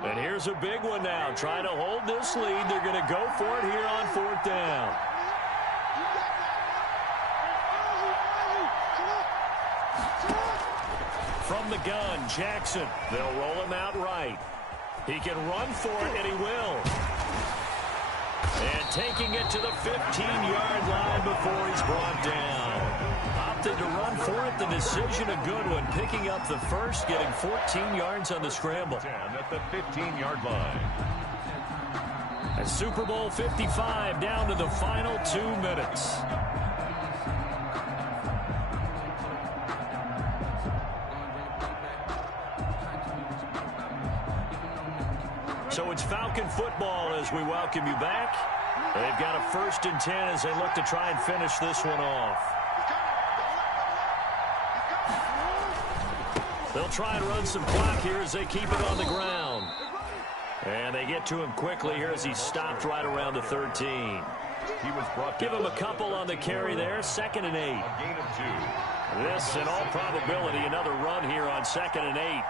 And here's a big one now. Trying to hold this lead. They're going to go for it here on 4th down. From the gun, Jackson. They'll roll him out right. He can run for it, and he will. And taking it to the 15-yard line before he's brought down. Opted to run for it. The decision a good one. Picking up the 1st, getting 14 yards on the scramble. 10 at the 15-yard line. And Super Bowl 55 down to the final 2 minutes. Falcon football as we welcome you back. They've got a 1st and 10 as they look to try and finish this one off. They'll try and run some clock here as they keep it on the ground. And they get to him quickly here as he stopped right around the 13. He was brought Give him a couple on the carry there, 2nd and 8. A gain of 2. This, in all probability, another run here on 2nd and 8.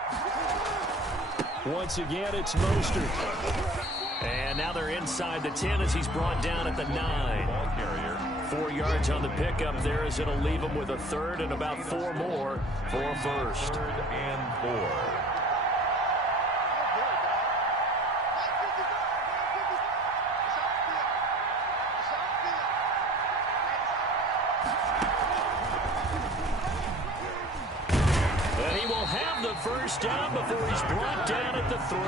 Once again, it's Mostert. And now they're inside the 10 as he's brought down at the 9. Ball carrier. 4 yards on the pickup there as it'll leave him with a 3rd and about 4 more for a 1st. 3rd and 4. First down before he's brought down at the 3.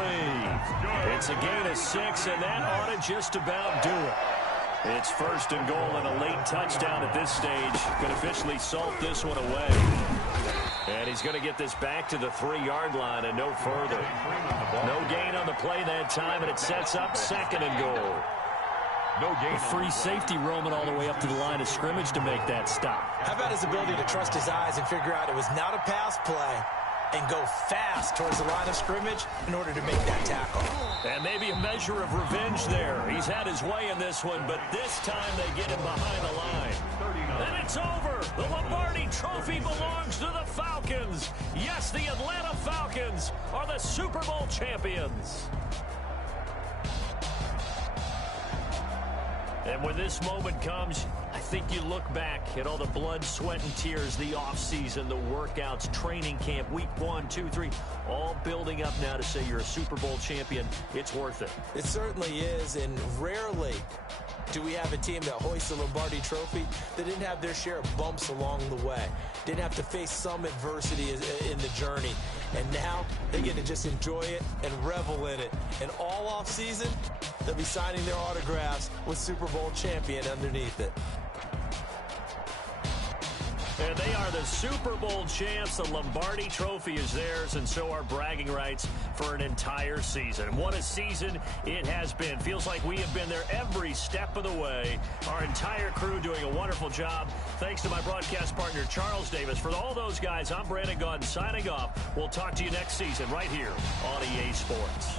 It's a gain of 6, and that ought to just about do it. It's 1st and goal and a late touchdown at this stage. Could officially salt this one away. And he's going to get this back to the 3-yard line and no further. No gain on the play that time, and it sets up 2nd and goal. No gain. A free safety roaming all the way up to the line of scrimmage to make that stop. How about his ability to trust his eyes and figure out it was not a pass play and go fast towards the line of scrimmage in order to make that tackle. And maybe a measure of revenge there. He's had his way in this one, but this time they get him behind the line. And it's over. The Lombardi Trophy belongs to the Falcons. Yes, the Atlanta Falcons are the Super Bowl champions. And when this moment comes, I think you look back at all the blood, sweat, and tears, the offseason, the workouts, training camp, week 1, 2, 3, all building up now to say you're a Super Bowl champion. It's worth it. It certainly is, and rarely do we have a team that hoists the Lombardi Trophy that didn't have their share of bumps along the way, didn't have to face some adversity in the journey. And now they get to just enjoy it and revel in it. And all off season, they'll be signing their autographs with Super Bowl champion underneath it. And they are the Super Bowl champs. The Lombardi Trophy is theirs, and so are bragging rights for an entire season. What a season it has been. Feels like we have been there every step of the way. Our entire crew doing a wonderful job. Thanks to my broadcast partner, Charles Davis. For all those guys, I'm Brandon Gaudin signing off. We'll talk to you next season right here on EA Sports.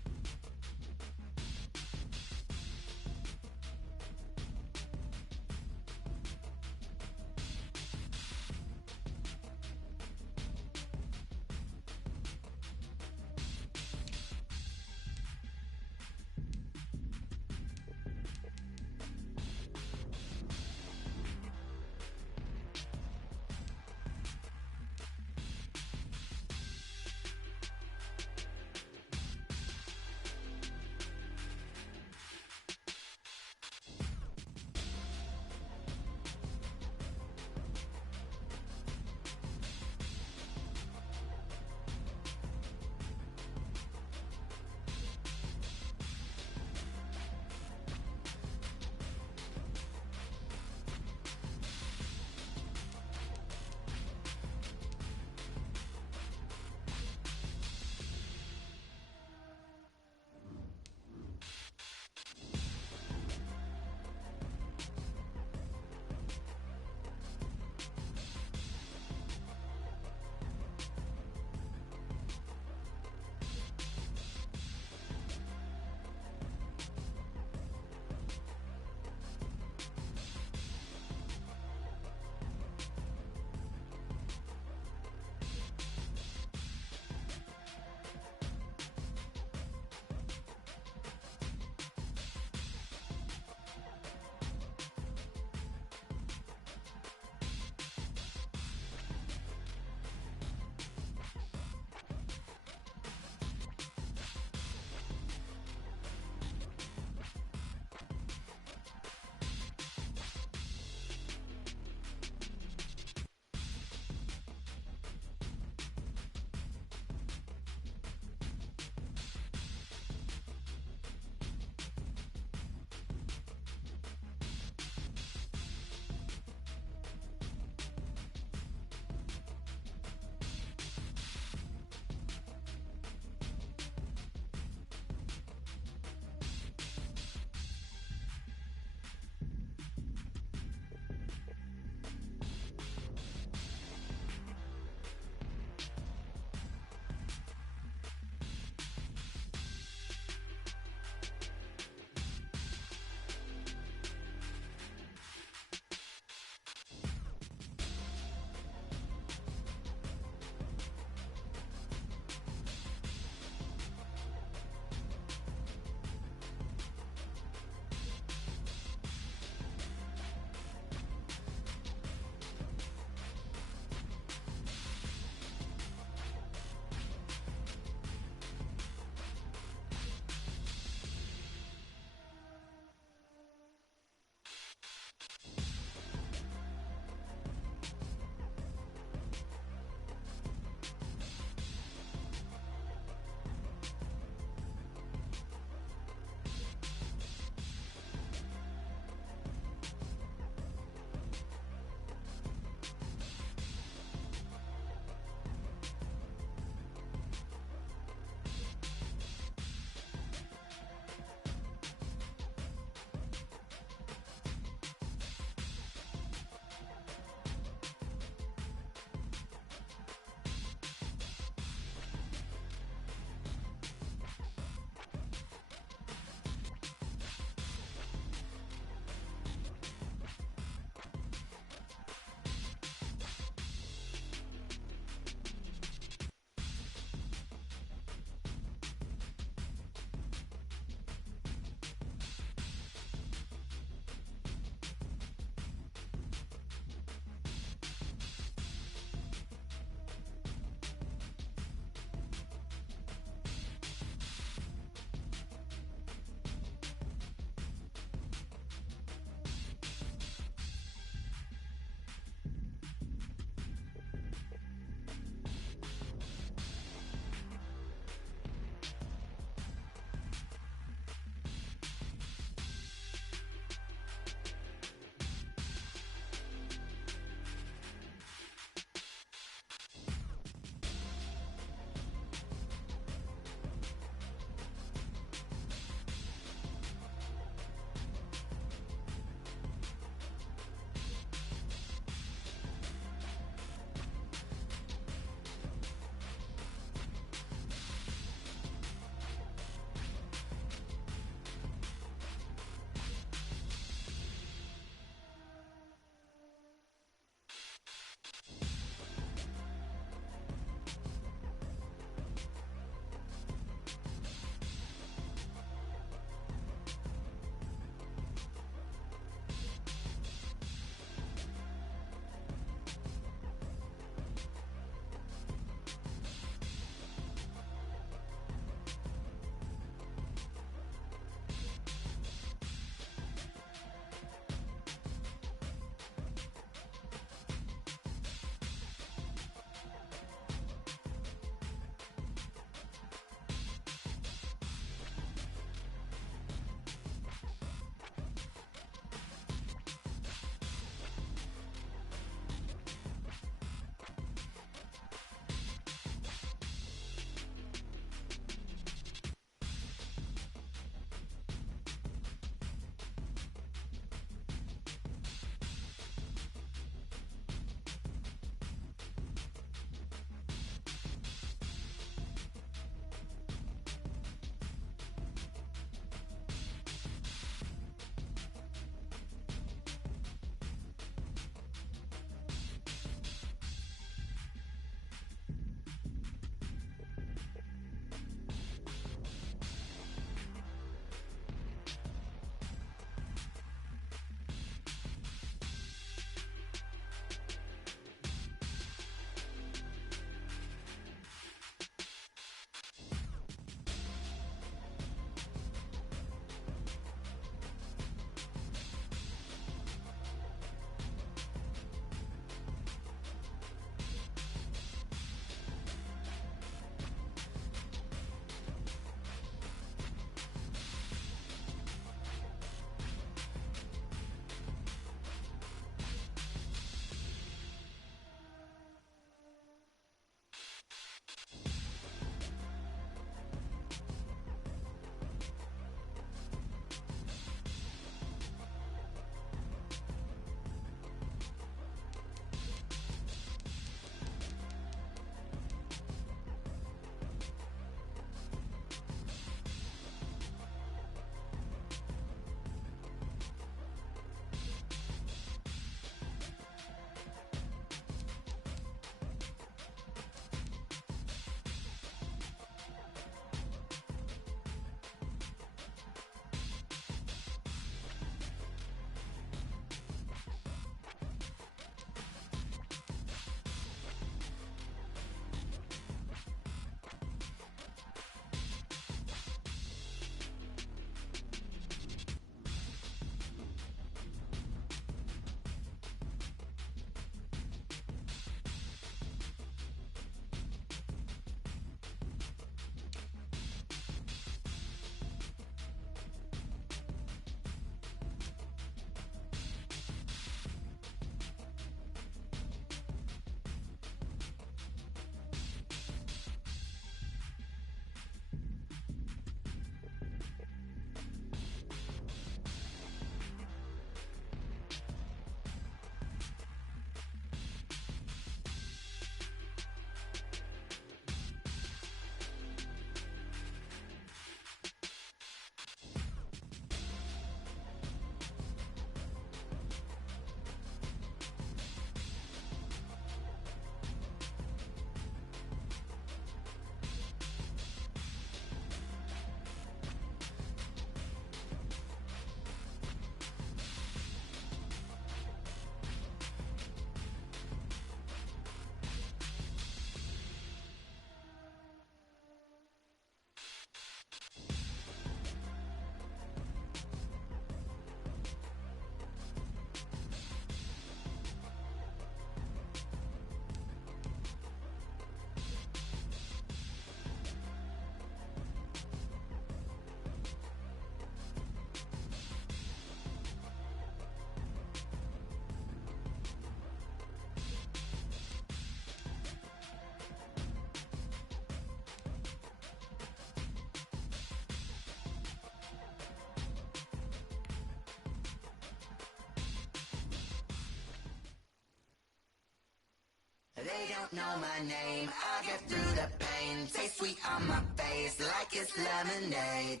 don't know my name. I'll get through the pain. Taste sweet on my face like it's lemonade.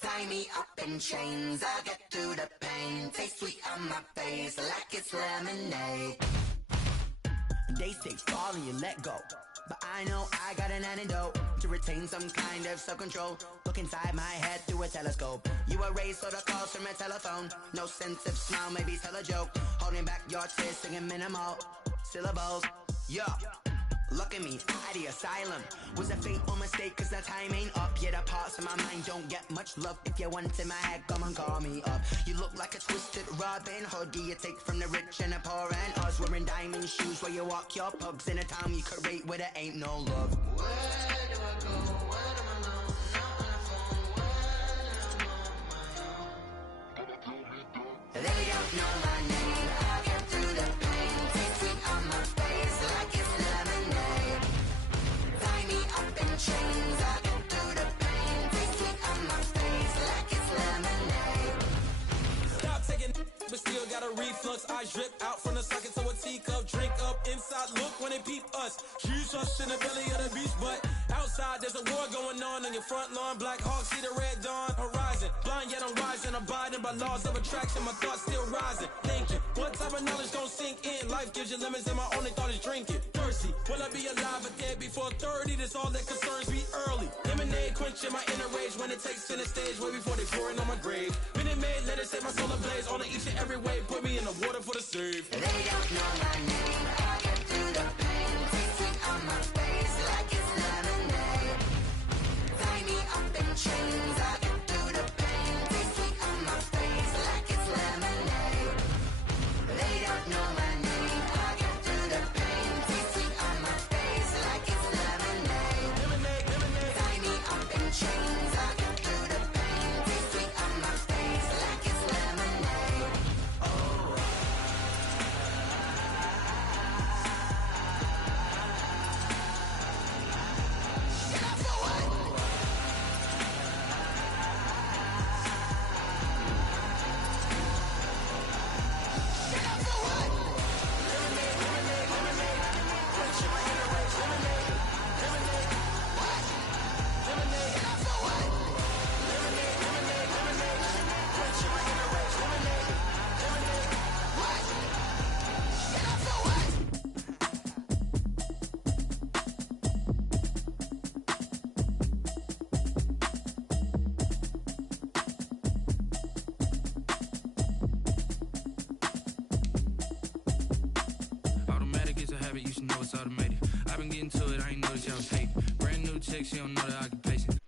Tie me up in chains. I'll get through the pain. Taste sweet on my face like it's lemonade. They say fall and you let go, but I know I got an antidote to retain some kind of self-control. Look inside my head through a telescope. You erase all the calls from a telephone. No sense of smile, maybe tell a joke. Holding back your tears, singing minimal syllables. Yeah, look at me, out the asylum. Was a fateful mistake, cause the time ain't up. Yet the parts of my mind don't get much love. If you want in my head, come and call me up. You look like a twisted Robin Hood. Do you take from the rich and the poor and us? Wearing diamond shoes where you walk your pugs. In a town you could rate where there ain't no love. Where do I go? Where am I alone? Not on the phone. When I'm on my own. They don't know my name. I'll get through the pain. Taste sweet on my face like it's lemonade. Tie me up in chains. I'll get through the pain. Taste sweet on my face like it's lemonade. Stop taking, but still got a reflux. Eyes drip out from the socket to a teacup. Drink up inside, look when they peep us. Shoes us in the belly of the beast, but outside there's a war going on your front lawn. Black Hawk, see the red dawn horizon. Blind yet I'm rising, abiding by laws of attraction. My thoughts still rising, thinking what type of knowledge don't sink in. Life gives you limits and my only thought is drinking. Thirsty, will I be alive or dead before 30? That's all that concerns me early. Lemonade quenching my inner rage when it takes center stage way before they pour it on my grave. Minute Maid, let it set my soul ablaze on each and every way. Put me in the water for the save. They don't know my name. I'll get through the pain. Taste sweet on my face like it's lemonade. Tie me up in chains. I'll get through the pain. Taste sweet on my face like it's lemonade. They don't know my name. I'll get through the pain. Taste sweet on my face like it's lemonade. Lemonade, lemonade. Tie me up in chains. I'll get through the pain. Taste sweet on my face like it's lemonade. Automatic is a habit, you should know it's automated. I've been getting to it, I ain't noticed y'all was hating. Brand new chick, she don't know the occupation.